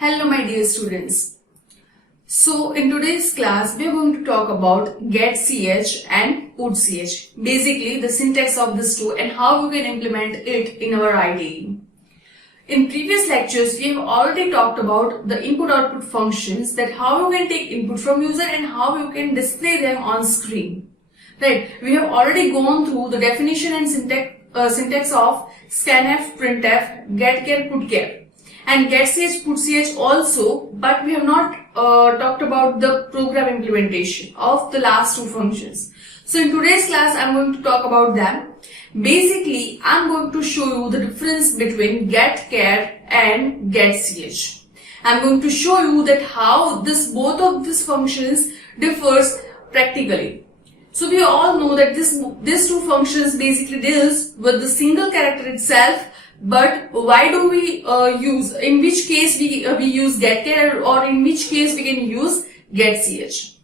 Hello my dear students. So in today's class we are going to talk about getch and putch. Basically the syntax of these two and how you can implement it in our IDE. In previous lectures we have already talked about the input-output functions, that how you can take input from user and how you can display them on screen. Right? We have already gone through the definition and syntax of scanf, printf, getchar, putchar. And getch, putch also, but we have not talked about the program implementation of the last two functions. So in today's class, I'm going to talk about them. Basically, I'm going to show you the difference between getchar and getch. I'm going to show you that how both of these functions differs practically. So we all know that these two functions basically deals with the single character itself. But why do we in which case we use getchar, or in which case we can use getch?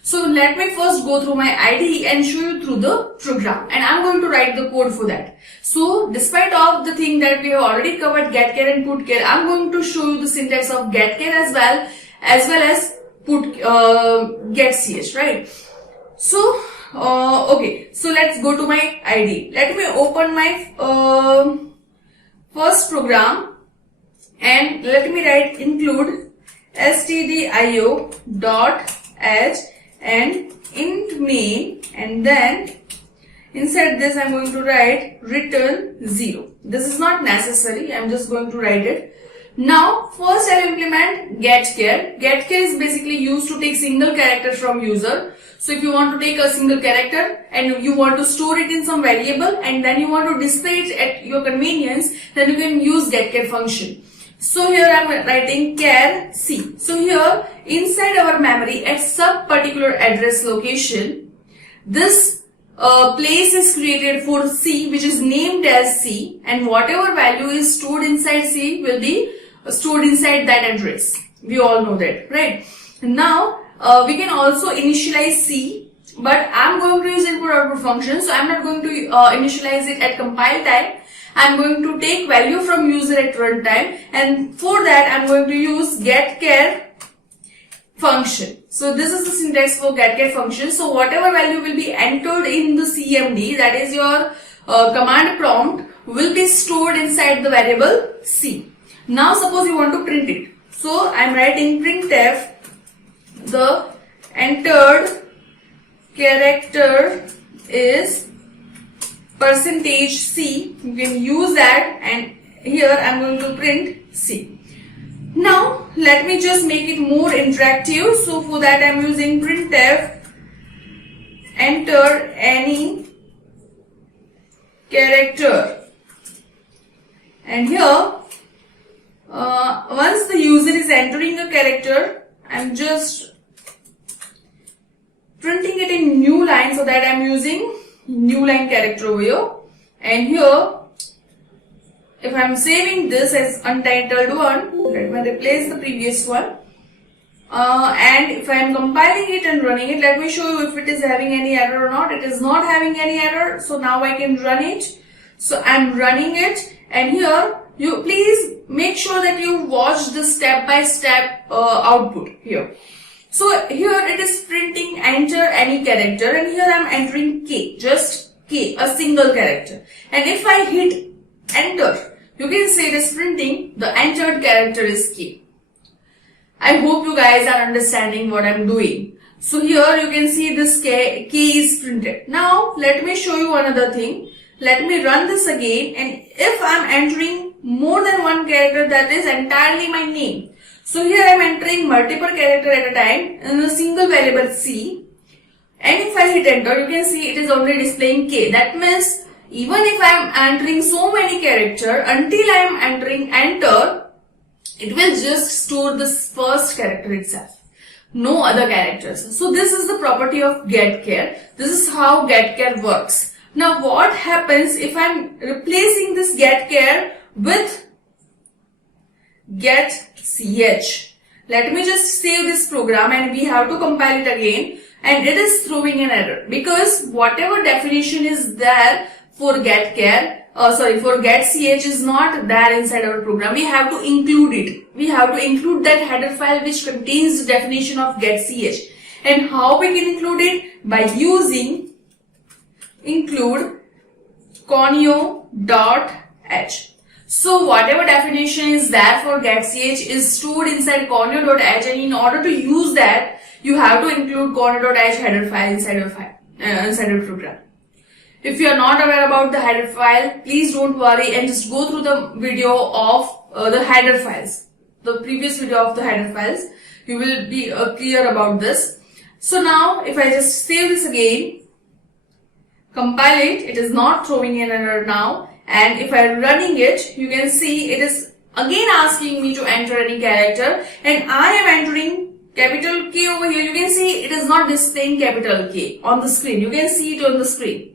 So let me first go through my IDE and show you through the program, and I'm going to write the code for that. So despite of the thing that we have already covered getchar and putchar, I'm going to show you the syntax of getchar as well as getch, right? So okay, so let's go to my IDE. Let me open my first program and let me write include stdio dot h and int main, and then inside this I'm going to write return 0. This is not necessary, I'm just going to write it. Now first I'll implement getchar. Getchar is basically used to take single character from user. So if you want to take a single character and you want to store it in some variable and then you want to display it at your convenience, then you can use getchar function. So here I am writing char c. So here inside our memory at some particular address location, this place is created for c, which is named as c, and whatever value is stored inside c will be stored inside that address. We all know that, right? Now we can also initialize C, but I'm going to use input-output function, so I'm not going to initialize it at compile time. I'm going to take value from user at runtime, and for that I'm going to use getchar function. So this is the syntax for getchar function. So whatever value will be entered in the CMD, that is your command prompt, will be stored inside the variable C. Now suppose you want to print it. So I'm writing printf, the entered character is %C. You can use that, and here I'm going to print C. Now let me just make it more interactive. So for that I'm using printf enter any character, and here once the user is entering a character, I'm just printing it in new line, so that I'm using new line character over here. And here if I'm saving this as untitled one, let me replace the previous one, and if I'm compiling it and running it, let me show you if it is having any error or not. It is not having any error, so now I can run it. So I'm running it, and here you please make sure that you watch the step by step output here. So here it is printing enter any character, and here I am entering K, just K, a single character. And if I hit enter, you can say it is printing the entered character is K. I hope you guys are understanding what I am doing. So here you can see this K is printed. Now let me show you another thing. Let me run this again, and if I am entering more than one character, that is entirely my name. So here I am entering multiple characters at a time in a single variable C, and if I hit enter, you can see it is only displaying K. That means even if I am entering so many characters, until I am entering enter, it will just store this first character itself, no other characters. So this is the property of getchar. This is how getchar works. Now what happens if I am replacing this getchar with getch? Let me just save this program, and we have to compile it again, and it is throwing an error because whatever definition is there for getchar, for getch is not there inside our program. We have to include it. We have to include that header file which contains the definition of getch. And how we can include it? By using include conio.h. So whatever definition is there for getch is stored inside conio.h, and in order to use that, you have to include conio.h header file inside your program. If you are not aware about the header file, please don't worry and just go through the video of the header files. The previous video of the header files, you will be clear about this. So now if I just save this again, compile it, it is not throwing an error now, and if I am running it, you can see it is again asking me to enter any character, and I am entering capital K over here. You can see it is not displaying capital K on the screen. You can see it on the screen.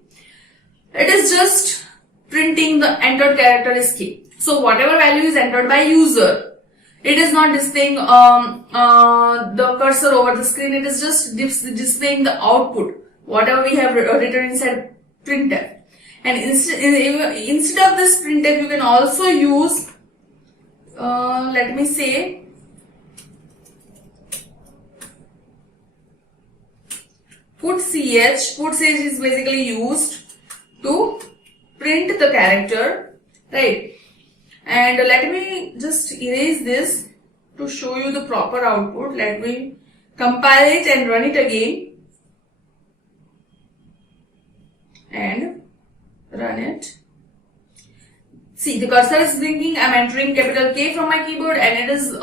It is just printing the entered character is K. So whatever value is entered by user, it is not displaying the cursor over the screen. It is just displaying the output, whatever we have written inside printf. And instead of this printf, you can also use, let me say, putch. Putch is basically used to print the character, right? And let me just erase this to show you the proper output. Let me compile it and run it again. And run it. See, the cursor is blinking. I'm entering capital K from my keyboard, and it is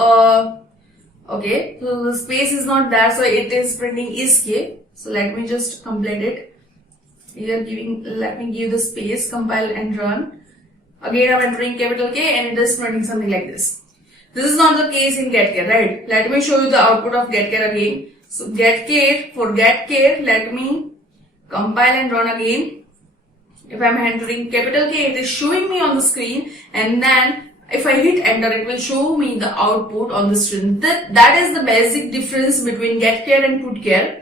okay. So the space is not there, so it is printing is K. So let me just complete it. Here let me give the space, compile and run. Again, I'm entering capital K, and it is printing something like this. This is not the case in getchar, right? Let me show you the output of getchar again. So getchar, let me compile and run again. If I'm entering capital K, it is showing me on the screen, and then if I hit enter, it will show me the output on the screen. That is the basic difference between getchar and putchar.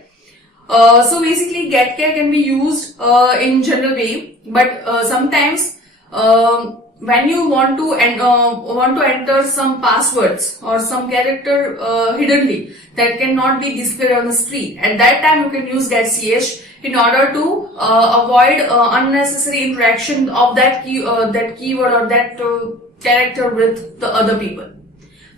So basically, getchar can be used in general way, but sometimes when you want to enter some passwords or some character hiddenly that cannot be displayed on the screen, at that time you can use getch in order to avoid unnecessary interaction of that keyword or that character with the other people.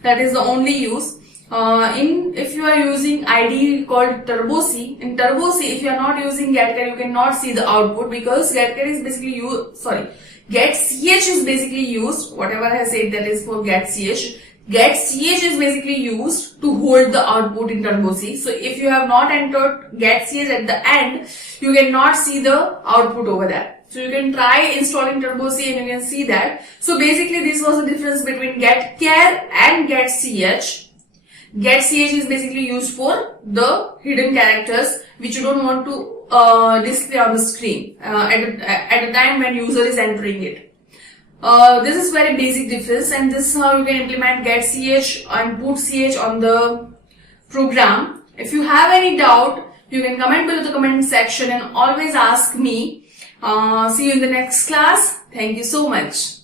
That is the only use. If you are using IDE called TurboC, in TurboC, if you are not using getchar, you cannot see the output, because getchar is basically getch is basically used, whatever I have said, that is for getch. Getch is basically used to hold the output in TurboC. So if you have not entered getch at the end, you cannot see the output over there. So you can try installing TurboC and you can see that. So basically this was the difference between getchar and getch. Getch is basically used for the hidden characters which you don't want to display on the screen at the time when user is entering it. This is very basic difference, and this is how you can implement getch and putch on the program. If you have any doubt, you can comment below the comment section and always ask me. See you in the next class. Thank you so much.